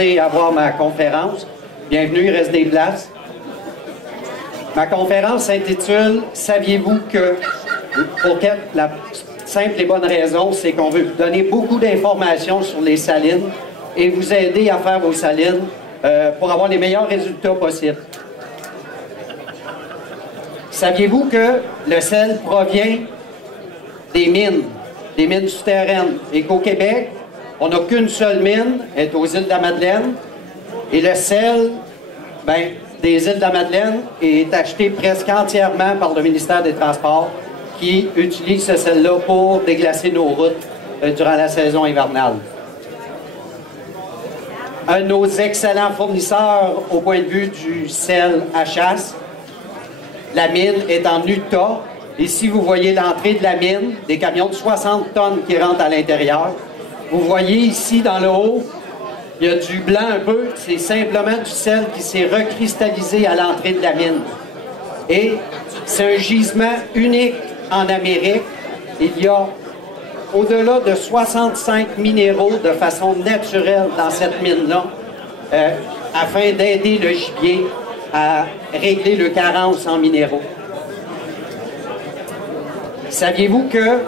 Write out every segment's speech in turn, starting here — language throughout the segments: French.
commencer à voir ma conférence. Bienvenue, il reste des places. Ma conférence s'intitule « Saviez-vous que... » Pour la simple et bonne raison, c'est qu'on veut vous donner beaucoup d'informations sur les salines et vous aider à faire vos salines pour avoir les meilleurs résultats possibles. Saviez-vous que le sel provient des mines souterraines, et qu'au Québec, on n'a qu'une seule mine, elle est aux îles de la Madeleine, et le sel des îles de la Madeleine est acheté presque entièrement par le ministère des Transports, qui utilise ce sel-là pour déglacer nos routes durant la saison hivernale. Un de nos excellents fournisseurs au point de vue du sel à chasse, la mine est en Utah. Ici, vous voyez l'entrée de la mine, des camions de 60 tonnes qui rentrent à l'intérieur. Vous voyez ici, dans le haut, il y a du blanc un peu. C'est simplement du sel qui s'est recristallisé à l'entrée de la mine. Et c'est un gisement unique en Amérique. Il y a au-delà de 65 minéraux de façon naturelle dans cette mine-là, afin d'aider le gibier à régler le carence en minéraux. Saviez-vous que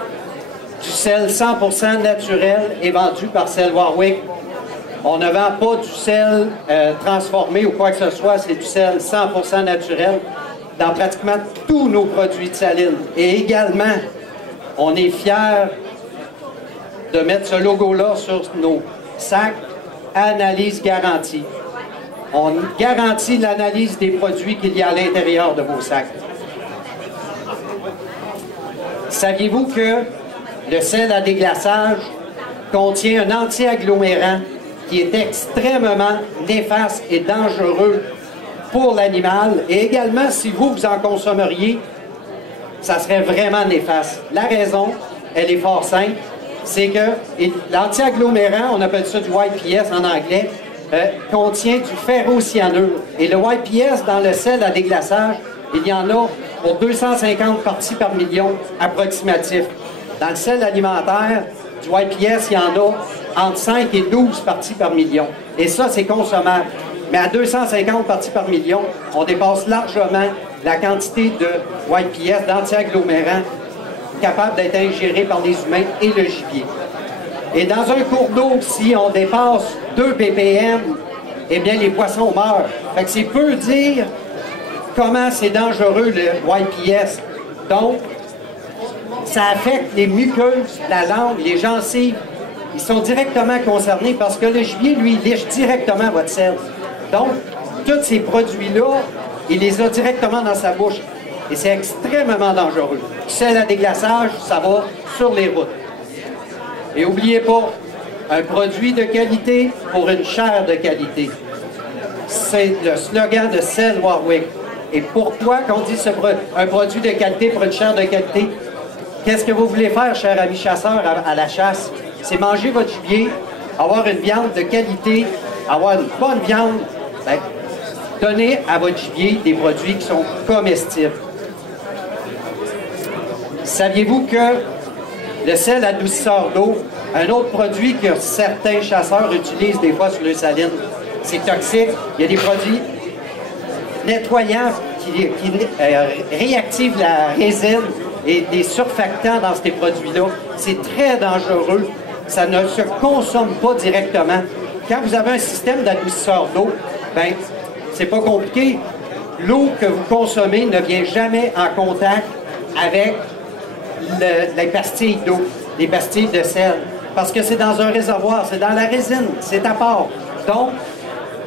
du sel 100% naturel est vendu par Sel Warwick? On ne vend pas du sel transformé ou quoi que ce soit, c'est du sel 100% naturel dans pratiquement tous nos produits de saline. Et également, on est fiers de mettre ce logo-là sur nos sacs, analyse garantie. On garantit l'analyse des produits qu'il y a à l'intérieur de vos sacs. Saviez-vous que le sel à déglaçage contient un anti-agglomérant qui est extrêmement néfaste et dangereux pour l'animal? Et également, si vous en consommeriez, ça serait vraiment néfaste. La raison, elle est fort simple, c'est que l'anti-agglomérant, on appelle ça du YPS en anglais, contient du ferrocyanure. Et le YPS dans le sel à déglaçage, il y en a pour 250 parties par million approximatif. Dans le sel alimentaire, du YPS, il y en a entre 5 et 12 parties par million. Et ça, c'est consommable. Mais à 250 parties par million, on dépasse largement la quantité de YPS, d'anti-agglomérants, capable d'être ingéré par les humains et le gibier. Et dans un cours d'eau, si on dépasse 2 ppm, eh bien, les poissons meurent. Fait que c'est peu dire comment c'est dangereux, le YPS. Donc, ça affecte les muqueuses, la langue, les gencives. Ils sont directement concernés parce que le gibier, lui, il liche directement votre sel. Donc, tous ces produits-là, il les a directement dans sa bouche. Et c'est extrêmement dangereux. Sel à déglaçage, ça va sur les routes. Et n'oubliez pas, un produit de qualité pour une chair de qualité. C'est le slogan de Sel Warwick. Et pourquoi qu'on dit un produit de qualité pour une chair de qualité? Qu'est-ce que vous voulez faire, cher ami chasseur, à la chasse? C'est manger votre gibier, avoir une viande de qualité, avoir une bonne viande. Ben, donnez à votre gibier des produits qui sont comestibles. Saviez-vous que le sel adoucisseur d'eau, un autre produit que certains chasseurs utilisent des fois sur les salines, c'est toxique. Il y a des produits nettoyants qui réactivent la résine et des surfactants dans ces produits-là. C'est très dangereux. Ça ne se consomme pas directement. Quand vous avez un système d'adoucisseur d'eau, ben, c'est pas compliqué. L'eau que vous consommez ne vient jamais en contact avec les pastilles d'eau, les pastilles de sel. Parce que c'est dans un réservoir, c'est dans la résine, c'est à part. Donc,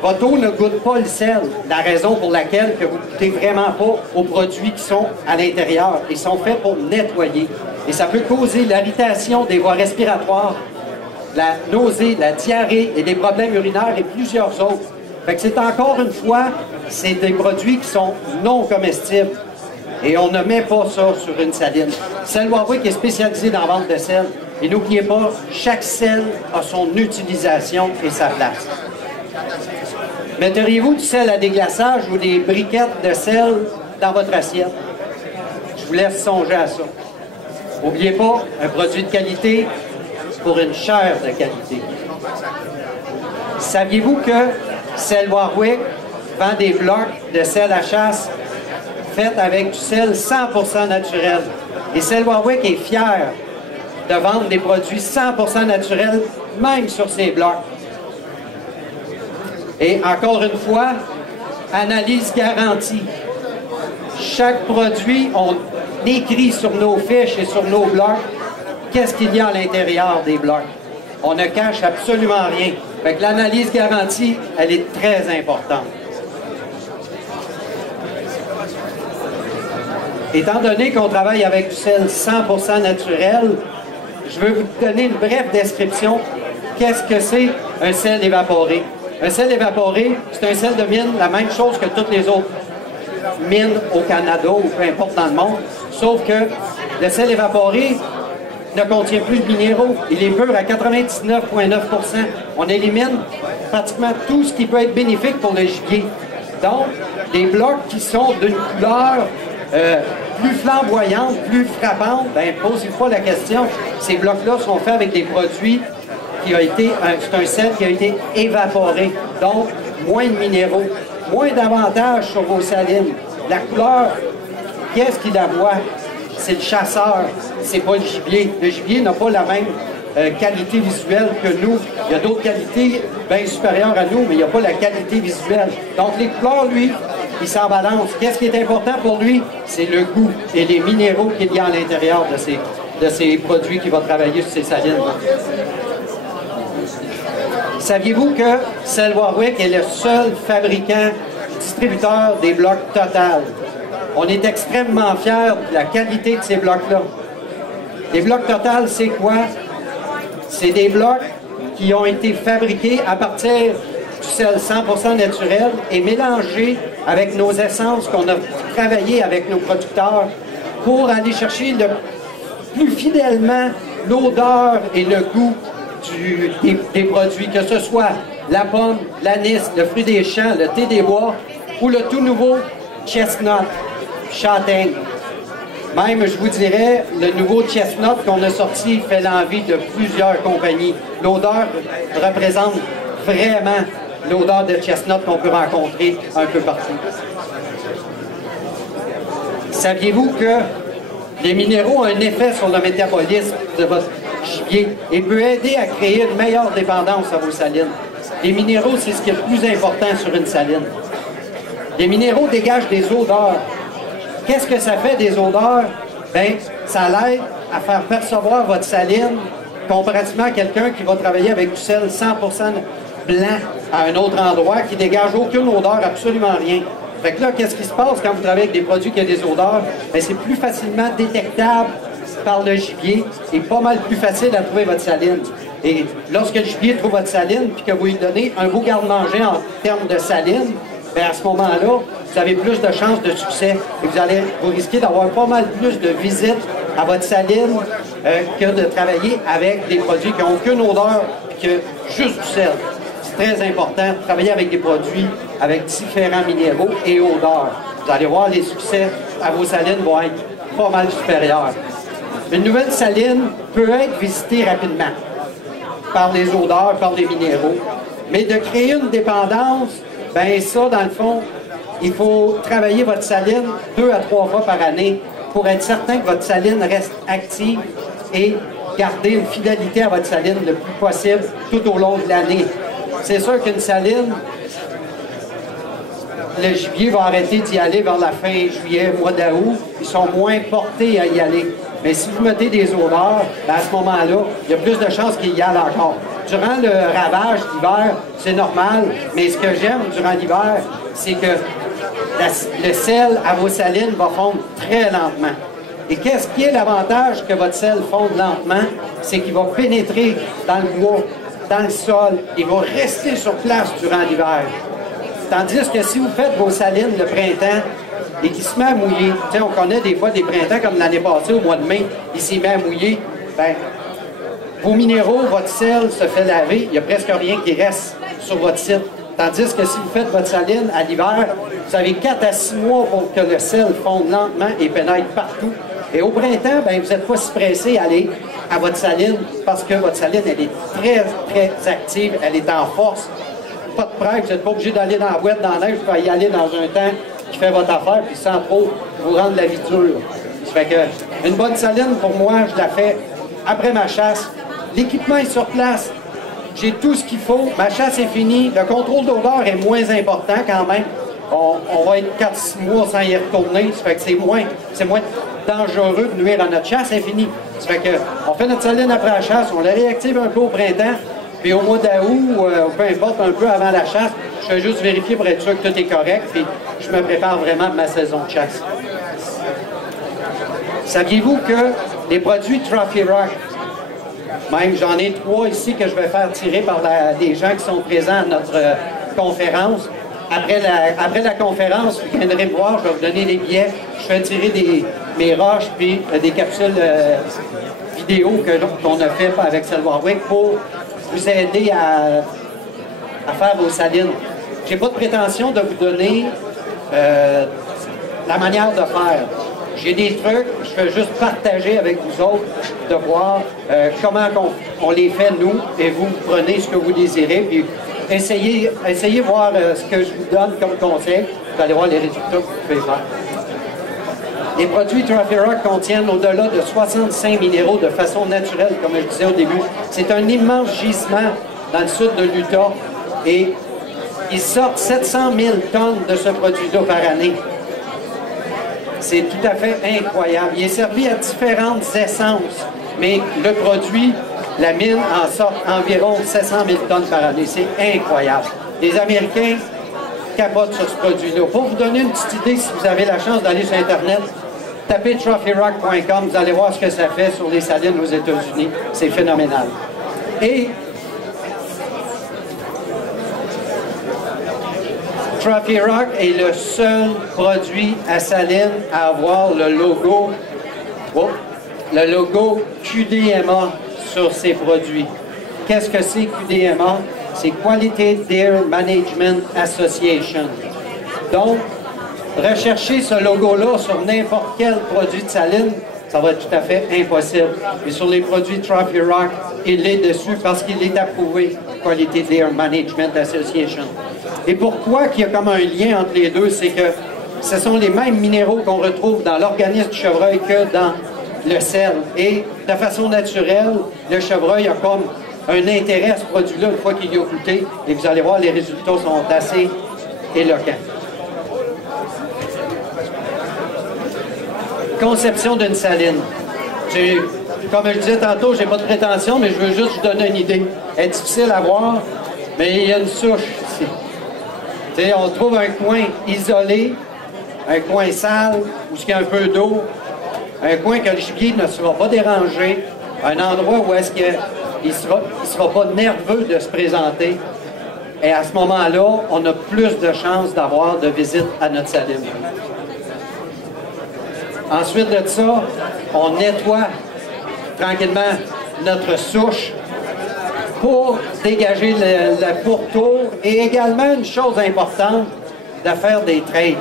votre eau ne goûte pas le sel. La raison pour laquelle que vous ne goûtez vraiment pas aux produits qui sont à l'intérieur. Ils sont faits pour nettoyer. Et ça peut causer l'irritation des voies respiratoires, la nausée, la diarrhée et des problèmes urinaires et plusieurs autres. Fait que c'est encore une fois, c'est des produits qui sont non comestibles. Et on ne met pas ça sur une saline. Sel Warwick est spécialisé dans la vente de sel. Et n'oubliez pas, chaque sel a son utilisation et sa place. Metteriez-vous du sel à déglaçage ou des briquettes de sel dans votre assiette? Je vous laisse songer à ça. N'oubliez pas, un produit de qualité pour une chair de qualité. Saviez-vous que Sel Warwick vend des blocs de sel à chasse faits avec du sel 100% naturel? Et Sel Warwick est fier de vendre des produits 100% naturels, même sur ses blocs. Et encore une fois, analyse garantie. Chaque produit, on écrit sur nos fiches et sur nos blocs qu'est-ce qu'il y a à l'intérieur des blocs. On ne cache absolument rien. Fait que l'analyse garantie, elle est très importante. Étant donné qu'on travaille avec du sel 100% naturel, je vais vous donner une brève description. Qu'est-ce que c'est un sel évaporé? Un sel évaporé, c'est un sel de mine, la même chose que toutes les autres mines au Canada ou peu importe dans le monde, sauf que le sel évaporé ne contient plus de minéraux. Il est pur à 99,9 %. On élimine pratiquement tout ce qui peut être bénéfique pour le gibier. Donc, des blocs qui sont d'une couleur plus flamboyante, plus frappante, bien, posez-vous la question. Ces blocs-là sont faits avec des produits c'est un sel qui a été évaporé. Donc, moins de minéraux, moins d'avantages sur vos salines. La couleur, qu'est-ce qui la voit? C'est le chasseur, c'est pas le gibier. Le gibier n'a pas la même qualité visuelle que nous. Il y a d'autres qualités bien supérieures à nous, mais il n'y a pas la qualité visuelle. Donc, les couleurs, lui, il s'en balance. Qu'est-ce qui est important pour lui? C'est le goût et les minéraux qu'il y a à l'intérieur de ces produits qu'il va travailler sur ses salines. Saviez-vous que Sel Warwick est le seul fabricant, distributeur des blocs Total? On est extrêmement fiers de la qualité de ces blocs-là. Les blocs Total, c'est quoi? C'est des blocs qui ont été fabriqués à partir du sel 100% naturel et mélangés avec nos essences qu'on a travaillé avec nos producteurs pour aller chercher le plus fidèlement l'odeur et le goût des produits, que ce soit la pomme, l'anis, le fruit des champs, le thé des bois ou le tout nouveau chestnut, châtaigne. Même, je vous dirais, le nouveau chestnut qu'on a sorti fait l'envie de plusieurs compagnies. L'odeur représente vraiment l'odeur de chestnut qu'on peut rencontrer un peu partout. Saviez-vous que les minéraux ont un effet sur le métabolisme de votre gibier et peut aider à créer une meilleure dépendance à vos salines? Les minéraux, c'est ce qui est le plus important sur une saline. Les minéraux dégagent des odeurs. Qu'est-ce que ça fait des odeurs? Bien, ça l'aide à faire percevoir votre saline comparativement à quelqu'un qui va travailler avec du sel 100% blanc à un autre endroit qui dégage aucune odeur, absolument rien. Fait que là, qu'est-ce qui se passe quand vous travaillez avec des produits qui ont des odeurs? Bien, c'est plus facilement détectable par le gibier et pas mal plus facile à trouver votre saline. Et lorsque le gibier trouve votre saline puis que vous lui donnez un beau garde-manger en termes de saline, bien à ce moment-là, vous avez plus de chances de succès et vous risquez d'avoir pas mal plus de visites à votre saline que de travailler avec des produits qui n'ont aucune odeur et que juste du sel. C'est très important de travailler avec des produits avec différents minéraux et odeurs. Vous allez voir, les succès à vos salines vont être pas mal supérieurs. Une nouvelle saline peut être visitée rapidement par les odeurs, par les minéraux. Mais de créer une dépendance, bien ça, dans le fond, il faut travailler votre saline 2 à 3 fois par année pour être certain que votre saline reste active et garder une fidélité à votre saline le plus possible tout au long de l'année. C'est sûr qu'une saline, le gibier va arrêter d'y aller vers la fin juillet, mois d'août. Ils sont moins portés à y aller. Mais si vous mettez des odeurs, ben à ce moment-là, il y a plus de chances qu'il y aille encore. Durant le ravage d'hiver, c'est normal, mais ce que j'aime durant l'hiver, c'est que le sel à vos salines va fondre très lentement. Et qu'est-ce qui est l'avantage que votre sel fonde lentement? C'est qu'il va pénétrer dans le bois, dans le sol, il va rester sur place durant l'hiver. Tandis que si vous faites vos salines le printemps et qu'il se met à mouiller, tu sais, on connaît des fois des printemps comme l'année passée, au mois de mai, il s'est mis à mouiller, bien, vos minéraux, votre sel se fait laver, il n'y a presque rien qui reste sur votre site. Tandis que si vous faites votre saline à l'hiver, vous avez 4 à 6 mois pour que le sel fonde lentement et pénètre partout. Et au printemps, bien, vous n'êtes pas si pressé à aller à votre saline parce que votre saline, elle est très, très active, elle est en force. pas de prêt, vous n'êtes pas obligé d'aller dans la boîte, dans la neige, vous pouvez y aller dans un temps qui fait votre affaire, puis sans trop vous rendre la vie dure. Ça fait que une bonne saline, pour moi, je la fais après ma chasse. L'équipement est sur place. J'ai tout ce qu'il faut. Ma chasse est finie. Le contrôle d'odeur est moins important quand même. On va être 4-6 mois sans y retourner. Ça fait que c'est moins dangereux de nuire à notre chasse. C'est fini. Ça fait que on fait notre saline après la chasse. On la réactive un peu au printemps. Puis au mois d'août, peu importe, un peu avant la chasse, je fais juste vérifier pour être sûr que tout est correct. Puis je me prépare vraiment ma saison de chasse. Saviez-vous que les produits Trophy Rock, même j'en ai 3 ici que je vais faire tirer par des gens qui sont présents à notre conférence. Après la conférence, vous viendrez me voir, je vais vous donner des billets. Je fais tirer mes roches puis des capsules vidéo qu'on a fait avec Selwarwick pour vous aider à faire vos salines. J'ai pas de prétention de vous donner la manière de faire. J'ai des trucs, je veux juste partager avec vous autres, de voir comment on les fait nous, et vous prenez ce que vous désirez, puis essayez de voir ce que je vous donne comme conseil, vous allez voir les résultats que vous pouvez faire. Les produits Trophy Rock contiennent au-delà de 65 minéraux de façon naturelle, comme je disais au début. C'est un immense gisement dans le sud de l'Utah, et ils sortent 700 000 tonnes de ce produit-là par année. C'est tout à fait incroyable. Il est servi à différentes essences, mais le produit, la mine, en sort environ 700 000 tonnes par année. C'est incroyable. Les Américains capotent sur ce produit-là. Pour vous donner une petite idée, si vous avez la chance d'aller sur Internet, tapez trophyrock.com, vous allez voir ce que ça fait sur les salines aux États-Unis. C'est phénoménal. Et Trophy Rock est le seul produit à saline à avoir le logo QDMA sur ses produits. Qu'est-ce que c'est QDMA? C'est Quality Deer Management Association. Donc, rechercher ce logo-là sur n'importe quel produit de saline, ça va être tout à fait impossible. Et sur les produits Trophy Rock, il est dessus parce qu'il est approuvé, Quality Deer Management Association. Et pourquoi qu'il y a comme un lien entre les deux, c'est que ce sont les mêmes minéraux qu'on retrouve dans l'organisme du chevreuil que dans le sel. Et de façon naturelle, le chevreuil a comme un intérêt à ce produit-là une fois qu'il y a goûté. Et vous allez voir, les résultats sont assez éloquents. Conception d'une saline. Comme je disais tantôt, j'ai pas de prétention, mais je veux juste vous donner une idée. Elle est difficile à voir, mais il y a une souche ici. T'sais, on trouve un coin isolé, un coin sale, où il y a un peu d'eau, un coin que le gibier ne sera pas dérangé, un endroit où est-ce qu'il ne sera pas nerveux de se présenter. Et à ce moment-là, on a plus de chances d'avoir de visites à notre saline. Ensuite de ça, on nettoie tranquillement notre souche pour dégager le pourtour, et également une chose importante, de faire des trails.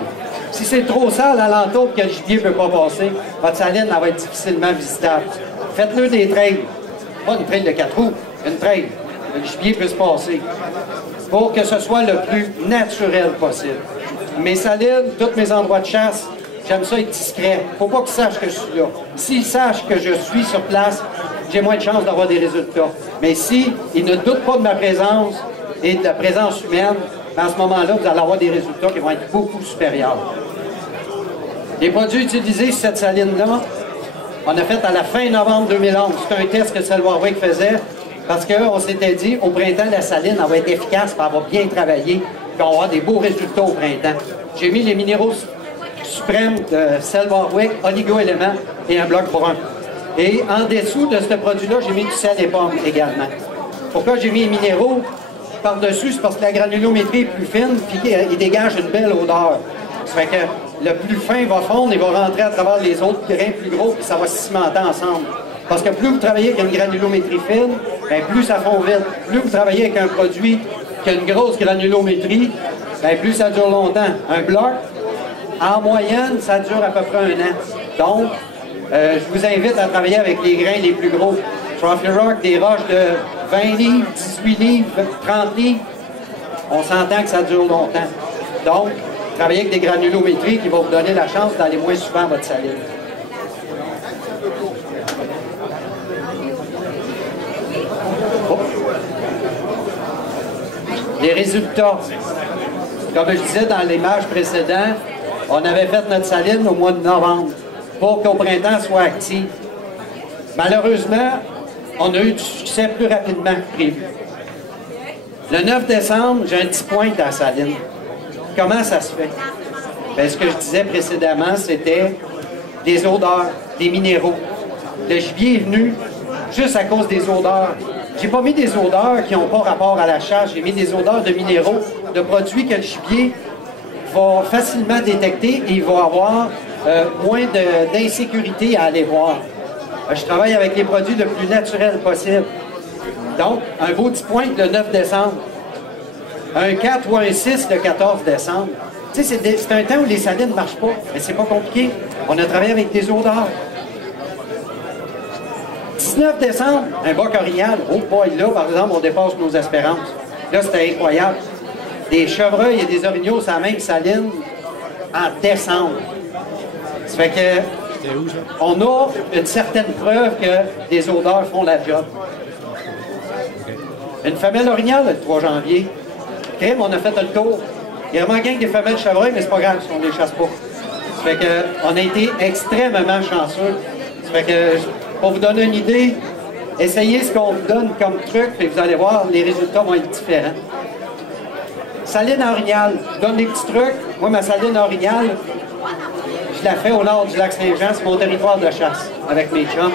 Si c'est trop sale alentour et que le gibier ne peut pas passer, votre saline elle va être difficilement visitable. Faites-le des trails. Pas une trail de 4 roues, une trail. Le gibier puisse passer. Pour que ce soit le plus naturel possible. Mes salines, tous mes endroits de chasse, j'aime ça être discret. Faut pas qu'ils sachent que je suis là. S'ils sachent que je suis sur place, j'ai moins de chances d'avoir des résultats. Mais si ils ne doutent pas de ma présence et de la présence humaine, à ce moment-là, vous allez avoir des résultats qui vont être beaucoup supérieurs. Les produits utilisés sur cette saline-là, on a fait à la fin novembre 2011. C'est un test que Selwarwick faisait parce qu'on s'était dit, au printemps, la saline elle va être efficace, elle va bien travailler, puis on va avoir des beaux résultats au printemps. J'ai mis les minéraux suprêmes de Selwarwick, oligo-éléments et un bloc brun. Et en dessous de ce produit-là, j'ai mis du sel et pomme également. Pourquoi j'ai mis les minéraux par-dessus? C'est parce que la granulométrie est plus fine, puis il dégage une belle odeur. Ça fait que le plus fin va fondre et va rentrer à travers les autres grains plus gros, puis ça va se cimenter ensemble. Parce que plus vous travaillez avec une granulométrie fine, bien plus ça fond vite. Plus vous travaillez avec un produit qui a une grosse granulométrie, bien plus ça dure longtemps. Un bloc, en moyenne, ça dure à peu près 1 an. Donc, je vous invite à travailler avec les grains les plus gros. Trophy Rock, des roches de 20 livres, 18 livres, 30 livres. On s'entend que ça dure longtemps. Donc, travaillez avec des granulométries qui vont vous donner la chance d'aller moins souvent à votre saline. Oh. Les résultats. Comme je disais dans l'image précédente, on avait fait notre saline au mois de novembre pour qu'au printemps soit active. Malheureusement, on a eu du succès plus rapidement que prévu. Le 9 décembre, j'ai un petit point à la saline. Comment ça se fait? Bien, ce que je disais précédemment, c'était des odeurs, des minéraux. Le gibier est venu juste à cause des odeurs. J'ai pas mis des odeurs qui n'ont pas rapport à la chasse, j'ai mis des odeurs de minéraux, de produits que le gibier va facilement détecter et il va avoir moins d'insécurité à aller voir. Je travaille avec les produits le plus naturels possible. Donc, un beau petit point le 9 décembre. Un 4 ou un 6 le 14 décembre. Tu sais, c'est un temps où les salines ne marchent pas, mais c'est pas compliqué. On a travaillé avec des odeurs. 19 décembre, un bac orignal. Oh boy, là, par exemple, on dépasse nos espérances. Là, c'était incroyable. Des chevreuils et des orignaux, c'est la même saline en décembre. Ça fait que on a une certaine preuve que les odeurs font la job. Une femelle orignale, le 3 janvier. Crème, on a fait le tour. Il y a vraiment gang des femelles chevreuils, mais c'est pas grave si on ne les chasse pas. Ça fait que on a été extrêmement chanceux. Ça fait que, pour vous donner une idée, essayez ce qu'on vous donne comme truc, et vous allez voir, les résultats vont être différents. Saline orignale, je donne des petits trucs. Moi, ma saline orignale, je la fais au nord du lac Saint-Jean, c'est mon territoire de chasse, avec mes chums.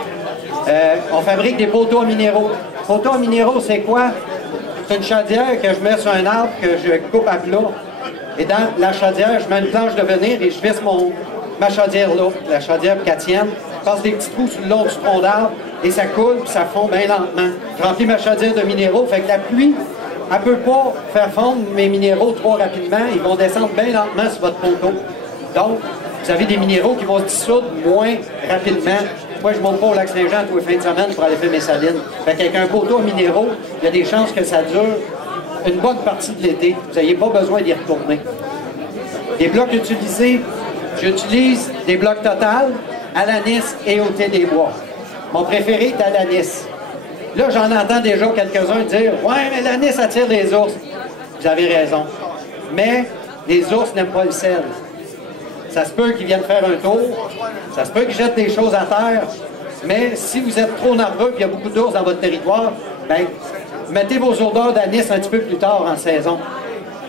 On fabrique des poteaux à minéraux. Poteaux à minéraux, c'est quoi? C'est une chaudière que je mets sur un arbre, que je coupe à plat. Et dans la chaudière, je mets une planche de venir et je visse ma chaudière là, la chaudière pour qu'elle tienne. Je passe des petits trous sur le long du tronc d'arbre et ça coule puis ça fond bien lentement. Je remplis ma chaudière de minéraux, fait que la pluie, elle ne peut pas faire fondre mes minéraux trop rapidement. Ils vont descendre bien lentement sur votre poteau. Donc, vous avez des minéraux qui vont se dissoudre moins rapidement. Moi, je ne monte pas au lac Saint-Jean tous les fins de semaine pour aller faire mes salines. Fait qu'avec un poteau à minéraux, il y a des chances que ça dure une bonne partie de l'été. Vous n'ayez pas besoin d'y retourner. Les blocs utilisés, j'utilise des blocs Total, Alanis et au thé des bois. Mon préféré est Alanis. Là, j'en entends déjà quelques-uns dire « Ouais, mais l'Alanis attire les ours. » Vous avez raison. Mais les ours n'aiment pas le sel. Ça se peut qu'ils viennent faire un tour, ça se peut qu'ils jettent des choses à terre, mais si vous êtes trop nerveux et il y a beaucoup d'ours dans votre territoire, bien, mettez vos odeurs d'anis un petit peu plus tard en saison.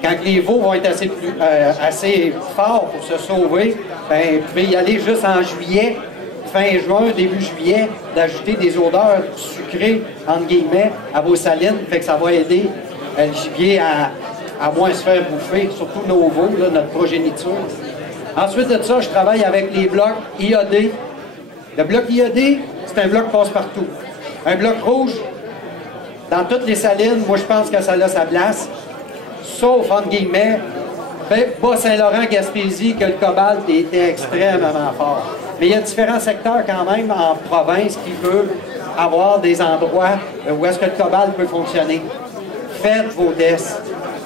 Quand les veaux vont être assez forts pour se sauver, bien, vous pouvez y aller juste en juillet, fin juin, début juillet, d'ajouter des odeurs sucrées, entre guillemets, à vos salines, fait que ça va aider le gibier à moins se faire bouffer, surtout nos veaux, là, notre progéniture. Ensuite de ça, je travaille avec les blocs iodés. Le bloc iodé, c'est un bloc passe-partout. Un bloc rouge, dans toutes les salines, moi je pense que ça a sa place, sauf, entre guillemets, Bas-Saint-Laurent, Gaspésie, que le cobalt était extrêmement fort. Mais il y a différents secteurs quand même en province qui peuvent avoir des endroits où est-ce que le cobalt peut fonctionner. Faites vos tests.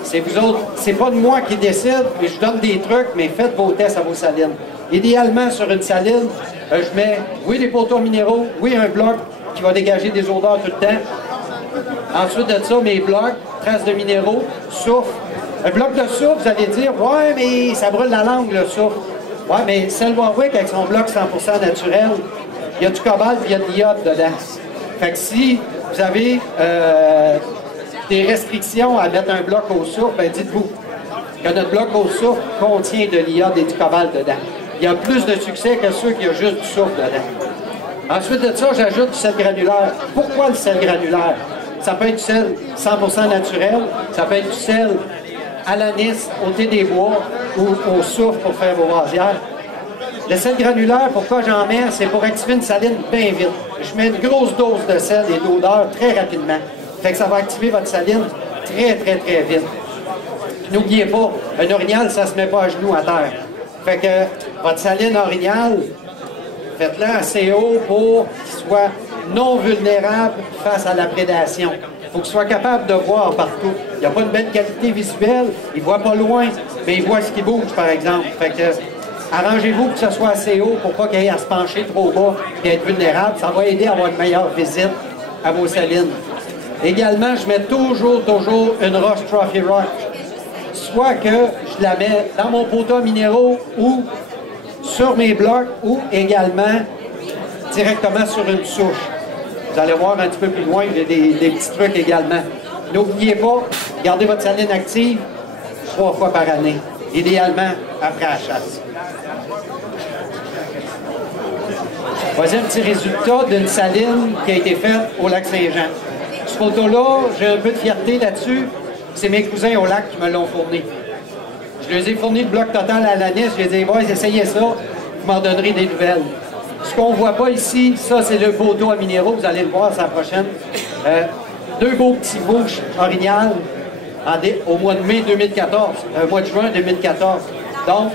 C'est vous autres, c'est pas de moi qui décide, mais je donne des trucs, mais faites vos tests à vos salines. Idéalement, sur une saline, je mets, oui, des poteaux minéraux, oui, un bloc qui va dégager des odeurs tout le temps. Ensuite de ça, mes blocs, traces de minéraux, soufre. Un bloc de soufre, vous allez dire, ouais, mais ça brûle la langue, le soufre. Ouais, mais Cell Warwick, avec son bloc 100% naturel, il y a du cobalt et il y a de l'iode dedans. Fait que si vous avez des restrictions à mettre un bloc au soufre, ben dites-vous que notre bloc au soufre contient de l'iode et du cobalt dedans. Il y a plus de succès que ceux qui ont juste du soufre dedans. Ensuite de ça, j'ajoute du sel granulaire. Pourquoi le sel granulaire? Ça peut être du sel 100% naturel, ça peut être du sel à l'anis, au thé des bois ou au soufre pour faire vos vasières. Le sel granulaire, pourquoi j'en mets? C'est pour activer une saline bien vite. Je mets une grosse dose de sel et d'odeur très rapidement. Fait que ça va activer votre saline très, très, très vite. N'oubliez pas, un orignal, ça ne se met pas à genoux à terre. Fait que votre saline orignale, faites-la assez haut pour qu'il soit non vulnérable face à la prédation. faut qu'il soit capable de voir partout. Il n'y a pas une belle qualité visuelle, il ne voit pas loin, mais il voit ce qui bouge, par exemple. Fait que, arrangez-vous que ce soit assez haut pour pas qu'il ait à se pencher trop bas et être vulnérable. Ça va aider à avoir une meilleure visite à vos salines. Également, je mets toujours une Roche Trophy Rock. Soit que je la mets dans mon poteau minéraux ou sur mes blocs ou également directement sur une souche. Vous allez voir un petit peu plus loin, j'ai des petits trucs également. N'oubliez pas, gardez votre saline active 3 fois par année, idéalement après la chasse. Voici un petit résultat d'une saline qui a été faite au lac Saint-Jean. Ce photo-là, j'ai un peu de fierté là-dessus. C'est mes cousins au lac qui me l'ont fourni. Je les ai fourni le bloc total à l'année. Je les ai dit, boys, essayez ça, vous m'en donnerez des nouvelles. Ce qu'on ne voit pas ici, ça, c'est le poteau à minéraux. Vous allez le voir, c'est la prochaine. 2 beaux petits bouches orignales au mois de mai 2014, mois de juin 2014. Donc,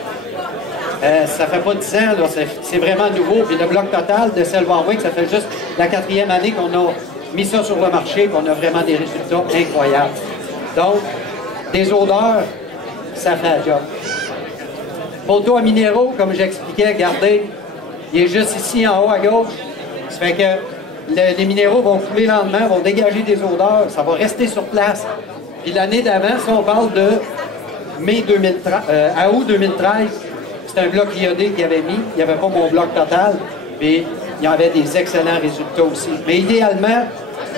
ça fait pas 10 ans, c'est vraiment nouveau. Puis le bloc total de Selvarwick, ça fait juste la 4e année qu'on a mis ça sur le marché, qu'on a vraiment des résultats incroyables. Donc, des odeurs, ça fait la job. Poteau à minéraux, comme j'expliquais, regardez, il est juste ici en haut à gauche. Ça fait que les minéraux vont couler lentement, vont dégager des odeurs, ça va rester sur place. Puis l'année d'avant, si on parle de août 2013, c'est un bloc iodé qu'il avait mis. Il n'y avait pas mon bloc total, mais il y avait des excellents résultats aussi. Mais idéalement,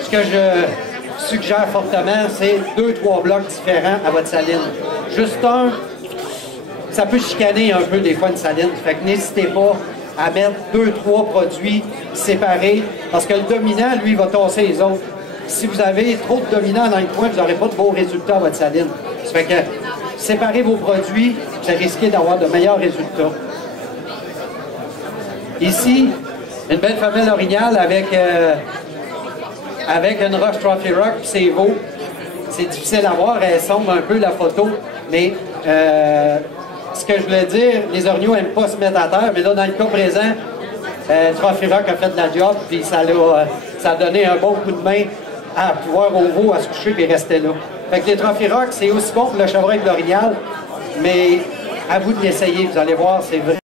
ce que je suggère fortement, c'est 2-3 blocs différents à votre saline. Juste un, ça peut chicaner un peu des fois une saline. Fait que n'hésitez pas à mettre 2-3 produits séparés, parce que le dominant, lui, va tasser les autres. Si vous avez trop de dominants dans le coin, vous n'aurez pas de beaux résultats à votre saline. Ça fait que séparez vos produits, vous risquez d'avoir de meilleurs résultats. Ici, une belle femelle orignale avec une Roche Trophy Rock, c'est beau. C'est difficile à voir, elle sombre un peu la photo, mais ce que je voulais dire, les orignaux n'aiment pas se mettre à terre, mais là, dans le cas présent, Trophy Rock a fait de la job, puis ça a donné un bon coup de main à pouvoir au veau, à se coucher et rester là. Fait que les Trophy Rock, c'est aussi bon que le chevreuil de l'orignal, mais à vous de l'essayer, vous allez voir, c'est vrai.